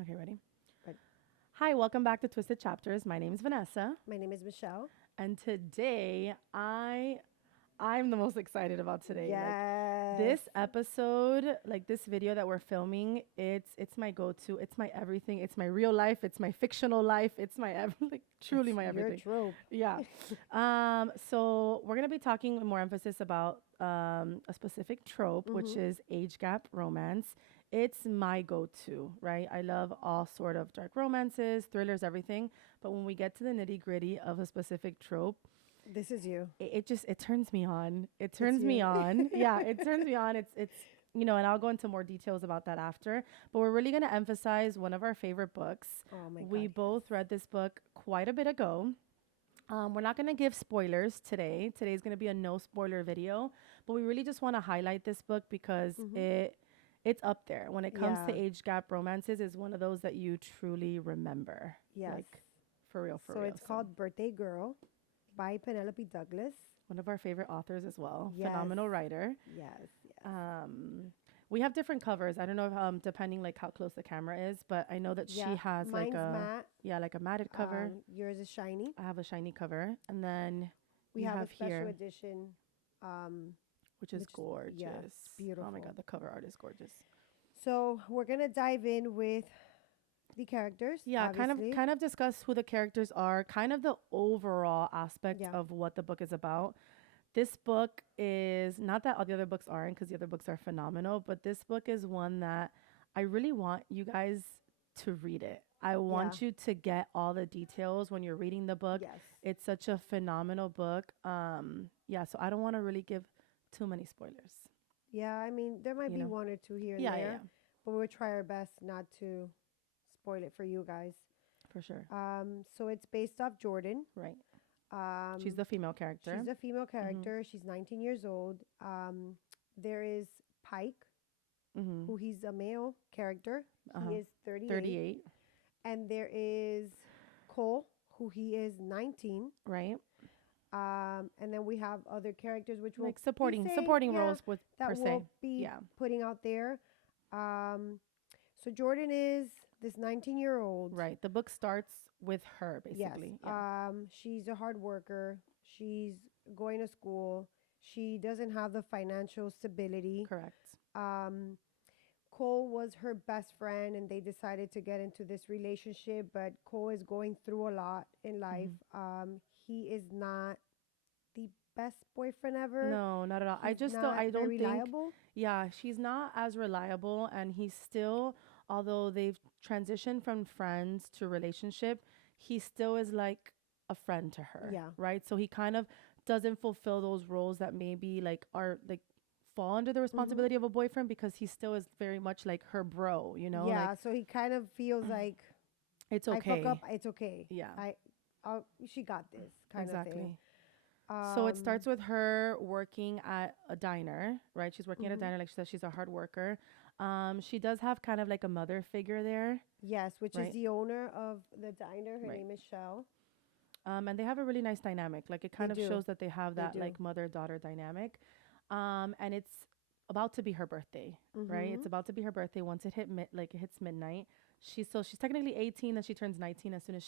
Okay, ready? Right. Hi, welcome back to Twisted Chapters. My name is Vanessa, My name is Michelle. and today I'm the most excited about today. Yes. This episode, like this video that we're filming, it's my go-to. It's my everything. It's my real life. It's my fictional life. It's my truly my everything. Your trope. Yeah. So we're gonna be talking with more emphasis about a specific trope, which is age gap romance. It's my go-to, right? I love all sort of dark romances, thrillers, everything. But when we get to the nitty-gritty of a specific trope, This is you. it turns me on. It turns me you. on. Yeah, it turns me on. It's and I'll go into more details about that after. But we're really gonna emphasize one of our favorite books. Oh my God. We both read this book quite a bit ago. We're not going to give spoilers today. Today's going to be a no spoiler video, but we really just want to highlight this book because it's up there when it comes to Yeah. age gap romances. Is one of those that you truly remember. Yes. Like for real. So it's called Birthday Girl by Penelope Douglas. One of our favorite authors as well. Yes. Phenomenal writer. Yes. We have different covers. I don't know if, depending like how close the camera is, but I know that she has Mine's like a matte. like a matted cover. Yours is shiny. I have a shiny cover, and then We you have a have special here, edition. which is which is- gorgeous. yes, Oh my beautiful. god, the cover art is gorgeous. So we're gonna dive in with the characters. Yeah, obviously. kind of discuss who the characters are, kind of the overall aspect Yeah. of what the book is about. This book is not that all the other books aren't, because the other books are phenomenal, but this book is one that I really want you guys to read it. I want you to get all the details when you're reading the book. Yes. It's such a phenomenal book. So I don't want to really give too many spoilers. Yeah, I mean there might You be know. one or two here and Yeah, there, yeah, but we'll try our best not to spoil it for you guys. for sure. So it's based off Jordan. Right. Um, She's the female character. she's a female character. She's 19 years old. There is Pike, Mm-hmm. who he's a male character. Uh-huh. He is 38. 38, And there is Cole, who he is 19. right? And then we have other characters which will Like supporting be saying- supporting yeah, roles with that per we'll se. be Yeah. putting out there. So Jordan is this 19-year-old. Right. The book starts with her basically. Yes. Yeah. She's a hard worker. She's going to school. She doesn't have the financial stability. Correct. Cole was her best friend, and they decided to get into this relationship. But Cole is going through a lot in life. He is not the best boyfriend ever. No, not at all. I He's just don't. not I don't very think. reliable. Yeah, she's not as reliable, and he's still. Although they've transitioned from friends to relationship, he still is like a friend to her. Yeah. Right. So he kind of doesn't fulfill those roles that maybe like are like fall under the responsibility of a boyfriend, because he still is very much like her bro. You know. Yeah, Like, so he kind of feels like it's okay. I fuck up, it's okay. Yeah. She got this kind of thing. So it starts with her working at a diner, right? She's working at a diner, like she said, she's a hard worker. She does have kind of like a mother figure there. Yes, which Right. is the owner of the diner. Her Right. name is Michelle. And they have a really nice dynamic. Like it kind of do. shows that they have They that do. like mother-daughter dynamic. And it's about to be her birthday, right? It's about to be her birthday. Once it hits midnight. She's technically 18, and she turns 19 as soon as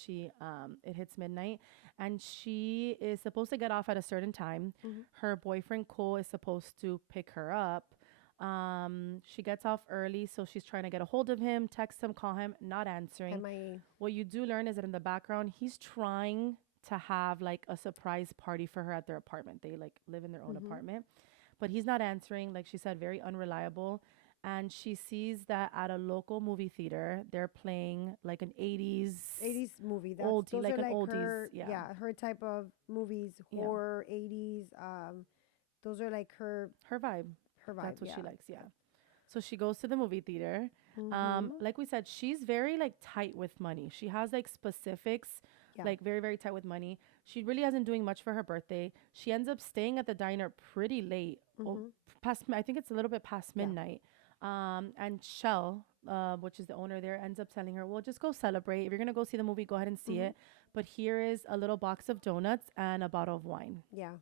it hits midnight. And she is supposed to get off at a certain time. Her boyfriend Cole is supposed to pick her up. She gets off early, so she's trying to get a hold of him, text him, call him, not answering. MIA. What you do learn is that in the background, he's trying to have like a surprise party for her at their apartment. They like live in their own apartment, but he's not answering. Like she said, very unreliable. And she sees that at a local movie theater, they're playing like an 80s movie. Oldie, Those like are an oldies, her, yeah. her type of movies, Yeah. horror, 80s. Those are like her vibe. vibe. That's what yeah. she likes, yeah. So she goes to the movie theater. Like we said, she's very like tight with money. She has like specifics, Yeah. like very, very tight with money. She really hasn't doing much for her birthday. She ends up staying at the diner pretty late, past, I think it's a little bit past midnight. And Shell, which is the owner there, ends up telling her, well, just go celebrate. If you're going to go see the movie, go ahead and see Mm-hmm. it. But here is a little box of donuts and a bottle of wine. Yeah.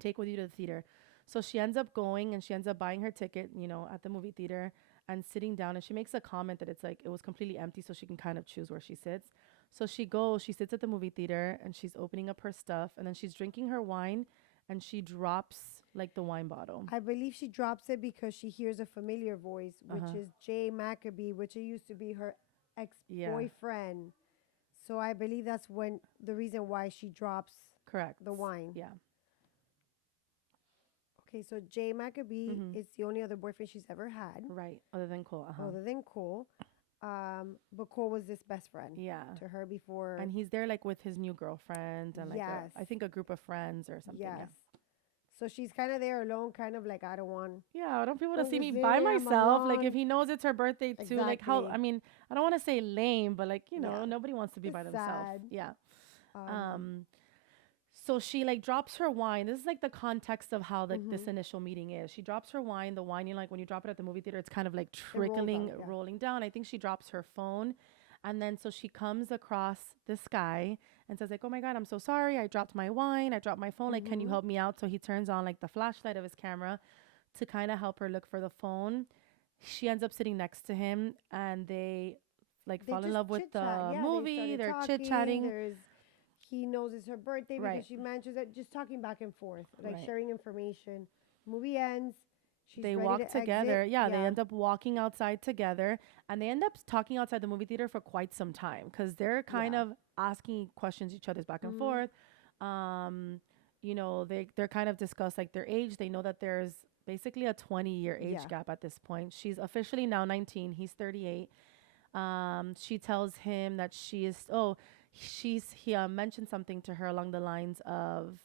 Take with you to the theater. So she ends up going and she ends up buying her ticket, at the movie theater and sitting down. And she makes a comment that it's like it was completely empty, so she can kind of choose where she sits. So she goes, she sits at the movie theater and she's opening up her stuff and then she's drinking her wine and she drops like the wine bottle. I believe she drops it because she hears a familiar voice, which Uh-huh. is Jay Maccabee, which it used to be her Yeah, ex-boyfriend. So I believe that's when the reason why she drops correct. the wine. Yeah. Okay, so Jay Maccabee Mm-hmm. is the only other boyfriend she's ever had, Right. Other than Cole. Uh-huh. other than Cole. But Cole was this best friend Yeah. to her before. And he's there like with his new girlfriend and like Yes. I think a group of friends or something. Yes. So she's kind of there alone, kind of like, I don't want. Yeah, I don't people to Don't see me visit by him myself. Like alone. if he knows it's her birthday too, like how Exactly. I mean, I don't want to say lame, but like, Yeah. nobody wants to be It's by themselves. sad. Yeah. Um, So she like drops her wine. This is like the context of how like this Mhm. initial meeting is. She drops her wine. The wine, like when you drop it at the movie theater, it's kind of like rolls down, trickling, yeah. rolling down. I think she drops her phone. And then so she comes across this guy and says like, "Oh my God, I'm so sorry. I dropped my wine. I dropped my phone. Like, can you Mhm. help me out?" So he turns on like the flashlight of his camera to kind of help her look for the phone. She ends up sitting next to him and they like they fall in just love with chit-chat. the Yeah, movie. they They're started chit talking. chatting. He knows it's her birthday Right. because she mentions it, just talking back and forth, like Right. sharing information. Movie ends. She's They ready walk to together. exit. Yeah, they end up walking outside together and they end up talking outside the movie theater for quite some time because they're kind Yeah. of asking questions each other's back and Mhm. forth. They're kind of discuss like their age. They know that there's basically a 20-year age Yeah. gap at this point. She's officially now 19. He's 38. She tells him that he mentioned something to her along the lines of,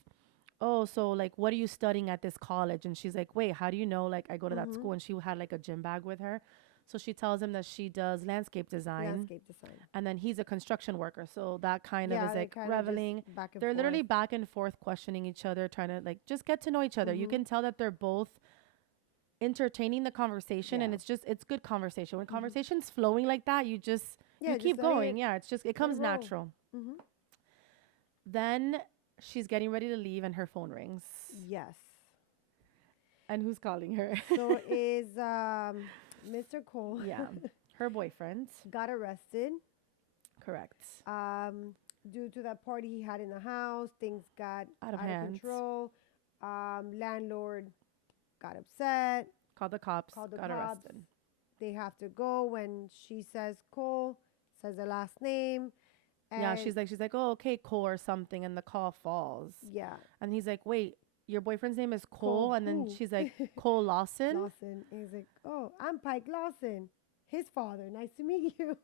oh, so like, what are you studying at this college? And she's like, wait, how do you know? Like, I go to that Mhm. school, and she had like a gym bag with her. So she tells him that she does landscape design, Landscape design. and then he's a construction worker. So that kind of Yeah, is they like kind of just reveling. back and They're literally forth. back and forth questioning each other, trying to like just get to know each other. You Mhm. can tell that they're both entertaining the conversation, and Yeah. it's good conversation. When Mhm. conversation's flowing like that, you Yeah, just keep let going. it Yeah, it let it comes roll. natural. Mhm. Then she's getting ready to leave, and her phone rings. Yes. And who's calling her? So is Mr. Cole Yeah, her boyfriend. got arrested Correct. due to that party he had in the house. Things got Out of out of hand. control. Landlord got upset. Called the cops. Called the got cops. arrested. They have to go when she says Cole, says the last name. Yeah, And she's like, oh, okay, Cole or something, and the call falls. yeah, And he's like, wait, your boyfriend's name is Cole, Cole and then who? she's like, Cole Lawson. Lawson. And he's like, oh, I'm Pike Lawson, his father. Nice to meet you.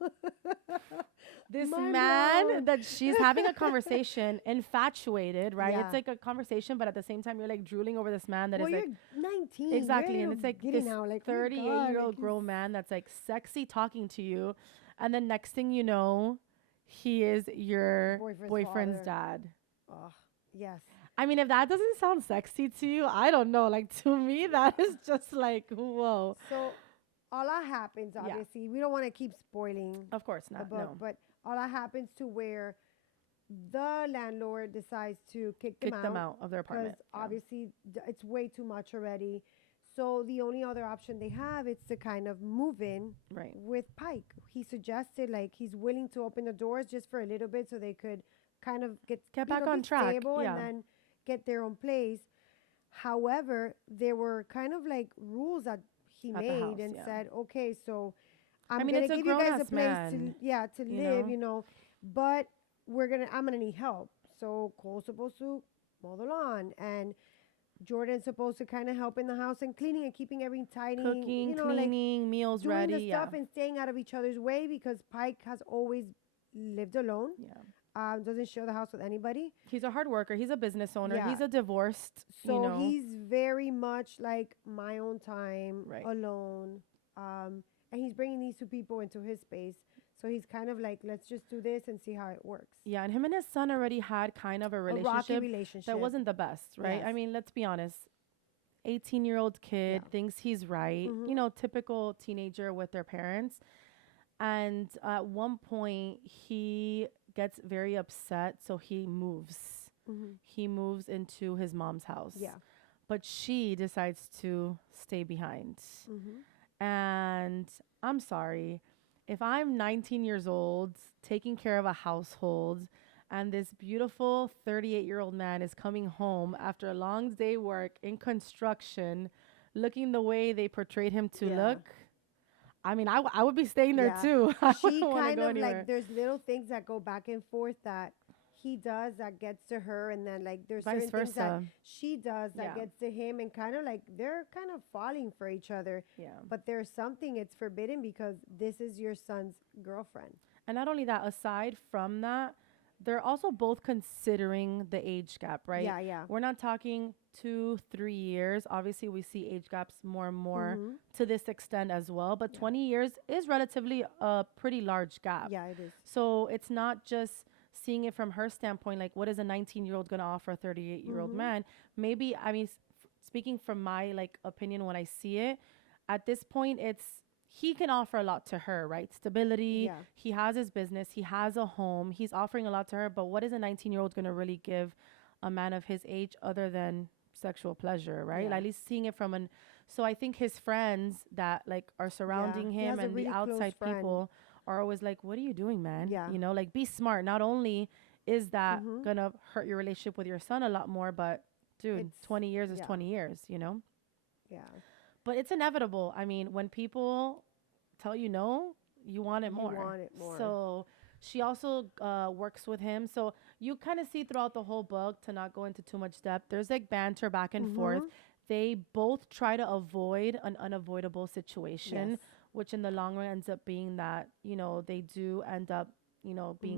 This Mind man blown. that she's having a conversation, infatuated, right? Yeah. It's like a conversation, but at the same time, you're like drooling over this man that Well, is you're like 19. exactly, You're and it's like getting this out, like, oh my God, 38-year-old like, grown he's- man that's like sexy talking to you, and then next thing you know, he is your boyfriend's father. dad. Oh, yes. I mean, if that doesn't sound sexy to you, I don't know. Like to me, that is just like whoa. So all that happens, Yeah. obviously. We don't want to keep spoiling Of course the not. book, No, but all that happens to where the landlord decides to kick kick them out of their because apartment. Yeah. obviously it's way too much already. So the only other option they have is to kind of move in Right. with Pike. He suggested like he's willing to open the doors just for a little bit so they could kind of get Back on track. stable Yeah. and then get their own place. However, there were kind of like rules that he At the made house, and yeah. said, okay, so I'm mean, gonna it's a give you guys a grown-ass place man, to you live, know? but I'm gonna need help. So Cole's supposed to mow the lawn and Jordan's supposed to kind of help in the house and cleaning and keeping everything tidy, Cooking, like cleaning, meals doing ready. the stuff Yeah. and staying out of each other's way because Pike has always lived alone. Yeah. Doesn't share the house with anybody. He's a hard worker. He's a business owner. Yeah. He's a divorced. So he's very much like my own time, Right. alone. And he's bringing these two people into his space. So he's kind of like, let's just do this and see how it works. Yeah, and him and his son already had kind of a A rocky relationship relationship. that wasn't the best, right? I Yes. mean, let's be honest. 18-year-old kid, Yeah. thinks he's right, Mhm. typical teenager with their parents. And at one point, he gets very upset. So he moves. Mhm. He moves into his mom's house. Yeah. But she decides to stay behind. Mhm. And I'm sorry, if I'm 19 years old, taking care of a household, and this beautiful 38-year-old man is coming home after a long day work in construction, looking the way they portrayed him to Yeah. look, I mean, I would be staying there Yeah. too. I She wouldn't want to kind go of like anywhere. there's little things that go back and forth that he does that gets to her, and then like there's Vice certain things that versa. she does that Yeah. gets to him, and kind of like they're kind of falling for each other. Yeah. But there's something it's forbidden because this is your son's girlfriend. And not only that, aside from that, they're also both considering the age gap, right? Yeah, yeah. We're not talking 2, 3 years. Obviously, we see age gaps more and more Mm-hmm. to this extent as well. But Yeah. 20 years is relatively a pretty large gap. Yeah, it is. So it's not just seeing it from her standpoint, like what is a 19-year-old going to offer a 38-year-old Mm-hmm. man? Maybe, I mean, speaking from my like opinion when I see it, at this point, it's he can offer a lot to her, right? Stability. Yeah. He has his business. He has a home. He's offering a lot to her. But what is a 19-year-old going to really give a man of his age other than sexual pleasure, right? Yeah. At least seeing it from an. So I think his friends that like are surrounding He has him a and the really close outside friend. people are always like, "What are you doing, man? Yeah. Like be smart. Not only is that Mm-hmm. gonna hurt your relationship with your son a lot more, but dude, It's 20 years is yeah, 20 years. yeah. But it's inevitable. I mean, when people tell you no, you want it You more. want it more. So she also works with him. So you kind of see throughout the whole book, to not go into too much depth, there's like banter back and forth. Mm-hmm. They both try to avoid an unavoidable situation, Yes. which in the long run ends up being that, they do end up, being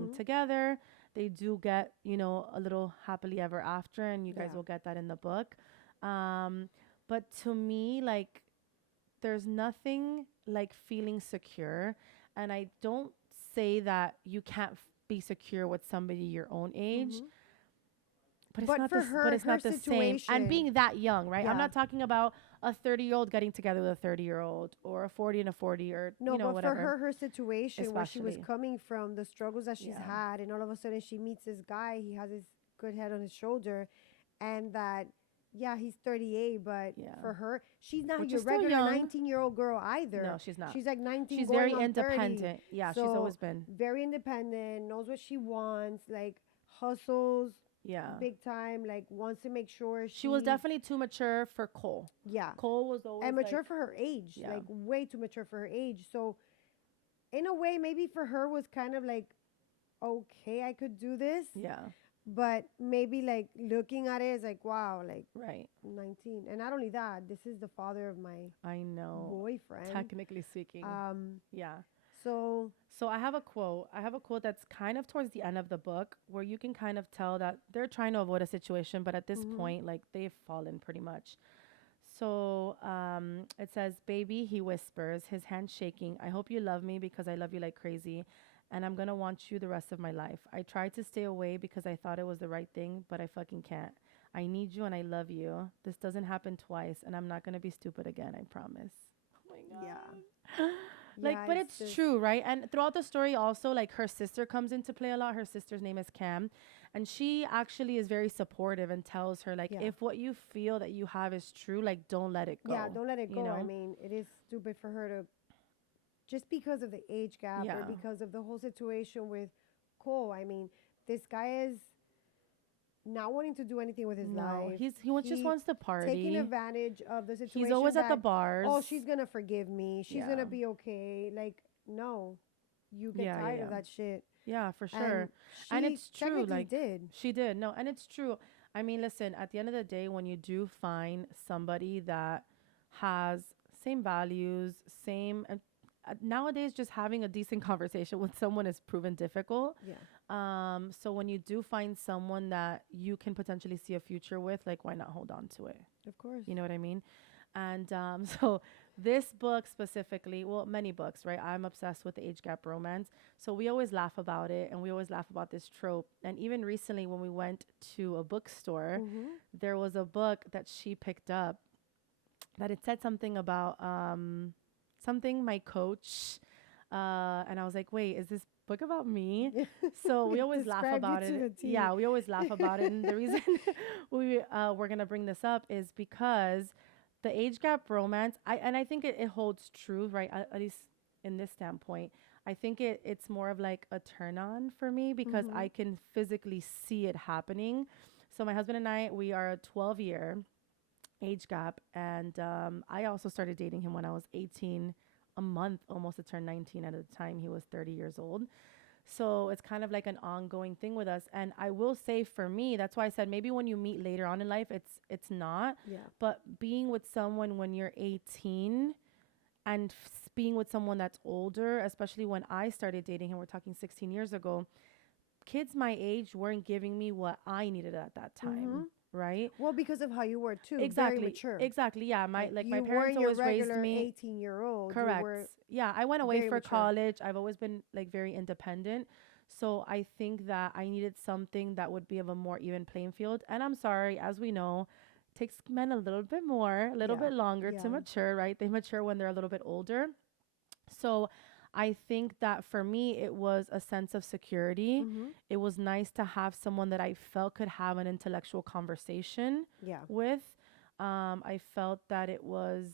Mm-hmm. together. They do get, a little happily ever after, and you guys Yeah. will get that in the book. Um, but to me, like, there's nothing like feeling secure. And I don't say that you can't be secure with somebody your own age, Mm-hmm. but it's But not for this, but her, it's her not the same. And situation, being that young, right? I'm yeah. not talking about a 30-year-old getting together with a 30-year-old, or a 40 and a 40, or No, but for whatever. her, her situation where she was Especially, coming from, the struggles that she's yeah, had, and all of a sudden she meets this guy, he has his good head on his shoulder, and that, yeah, he's 38, but yeah. for her, she's not Which your is still regular young. 19-year-old girl either. No, she's not. She's like 19 She's going very on 30. independent. Yeah, she's So always been. very independent, knows what she wants, like hustles Yeah. big time, like wants to make sure She was she, definitely too mature for Cole. yeah, Cole was always and mature like, for her age, yeah, like way too mature for her age. So in a way, maybe for her was kind of like, okay, I could do this, yeah, but maybe like looking at it is like, wow, like right. 19. And not only that, this is the father of my I know. boyfriend. Technically speaking, yeah. So So I have a quote. I have a quote that's kind of towards the end of the book, where you can kind of tell that they're trying to avoid a situation, but at this mhm, point, like, they've fallen pretty much. So it says, "Baby," he whispers, his hand shaking. "I hope you love me because I love you like crazy, and I'm gonna want you the rest of my life. I tried to stay away because I thought it was the right thing, but I fucking can't. I need you and I love you. This doesn't happen twice, and I'm not gonna be stupid again. I promise." Oh my yeah. god. Like, Yeah, but it's it's just true, right? And throughout the story also, like, her sister comes into play a lot. Her sister's name is Cam, and she actually is very supportive and tells her, like, yeah. if what you feel that you have is true, like, don't let it go. Yeah, don't let it you go. I know? mean, it is stupid for her to, just because of the age gap or Yeah. because of the whole situation with Cole. I mean, this guy is not wanting to do anything with his No, life. just wants to party. Taking advantage of the situation. He's always at the that, bars. oh, she's gonna forgive me. She's Yeah. gonna be okay. Like, no, you get Yeah, yeah, tired of yeah. that shit. Yeah, for sure. And And it's true. technically Like, did. she did. No, and it's true. I mean, listen, at the end of the day, when you do find somebody that has same values, same, and nowadays just having a decent conversation with someone is proven difficult. Yeah. So when you do find someone that you can potentially see a future with, like, why not hold on to it? Of course. You know what I mean? And so this book specifically, well, many books, right? I'm obsessed with the age gap romance. So we always laugh about it, and we always laugh about this trope. And even recently, when we went to a bookstore, Mm-hmm. there was a book that she picked up, that it said something about something my coach, and I was like, wait, is this book about me? So we always laugh Described you about to it. a T. Yeah, we always laugh about it. And the reason we're gonna bring this up is because the age gap romance. I think it holds true, right? At least in this standpoint. I think it's more of like a turn on for me because Mm-hmm. I can physically see it happening. So my husband and I, we are a 12-year age gap, and I also started dating him when I was 18, a month almost to turn 19 at the time he was 30 years old. So it's kind of like an ongoing thing with us. And I will say for me, that's why I said maybe when you meet later on in life, it's not. Yeah. But being with someone when you're 18 and being with someone that's older, especially when I started dating him, we're talking 16 years ago, kids my age weren't giving me what I needed at that Mm-hmm. time, right? Well, because of how you were too, very Exactly. mature. Exactly. Yeah, my You parents weren't your always raised regular me. 18-year-old. You Correct. were Yeah, I went away very for mature. college. I've always been like very independent. So I think that I needed something that would be of a more even playing field. And I'm sorry, as we know, takes men a little bit more, a little Yeah. bit longer to Yeah. mature, right? They mature when they're a little bit older. So I think that for me, it was a sense of security. Mm-hmm. It was nice to have someone that I felt could have an intellectual conversation Yeah. with. I felt that it was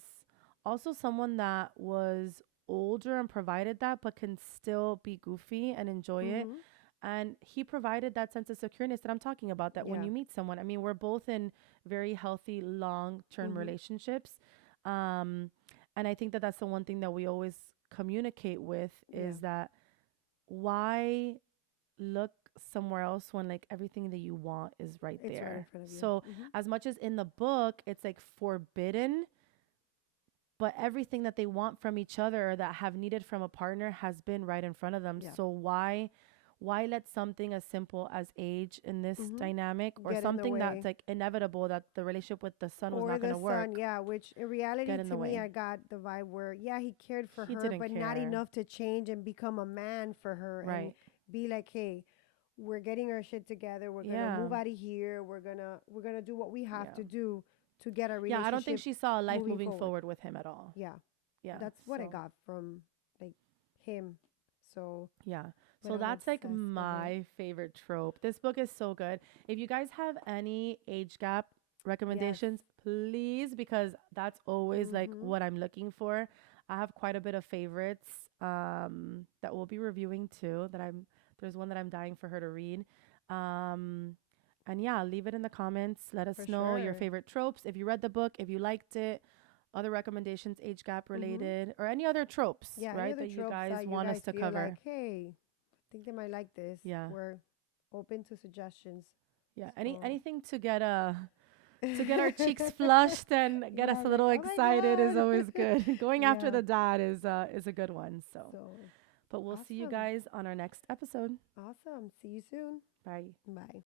also someone that was older and provided that, but can still be goofy and enjoy it. Mm-hmm. And he provided that sense of secureness that I'm talking about, that when Yeah. you meet someone, I mean, we're both in very healthy, long term Mm-hmm. relationships. Um, and I think that that's the one thing that we always communicate with Yeah. is that why look somewhere else when like everything that you want is right It's right in there. front of you. So Mm-hmm. as much as in the book it's like forbidden, but everything that they want from each other or that have needed from a partner has been right in front of them. Yeah. So why let something as simple as age in this Mm-hmm. dynamic, or Get in the something that's way. like inevitable, that the relationship with the son was Or not going the to work, son, yeah, which in reality get in to the me, way? I got the vibe where, yeah, he cared for He her, didn't but not care. enough to change and become a man for her and Right. be like, hey, we're getting our shit together. We're gonna Yeah. move out of here. We're gonna do what we have Yeah. to do to get our Yeah, I don't think relationship she saw life moving moving forward. forward with him at all. Yeah, Yeah. that's what I So, got from like him. So, yeah. but So I'm that's like obsessed with it. my favorite trope. This book is so good. If you guys have any age gap Yes. recommendations, please, because that's always like Mm-hmm. what I'm looking for. I have quite a bit of favorites that we'll be reviewing too. There's one that I'm dying for her to read. Um, and yeah, leave it in the comments. Let us For know your sure. favorite tropes. If you read the book, if you liked it, other recommendations, age gap Mm-hmm. related, or any other tropes, Yeah, any right, other that you tropes guys that you want us guys to feel like, cover. hey, I think they might like this. Yeah. We're open to suggestions. Yeah. So Anything to get our cheeks flushed and get us yeah, a like, little oh my excited is God. always good. Going after Yeah. the dad is a good one. So, So but we'll see you awesome. guys on our next episode. Awesome. See you soon. Bye. Bye.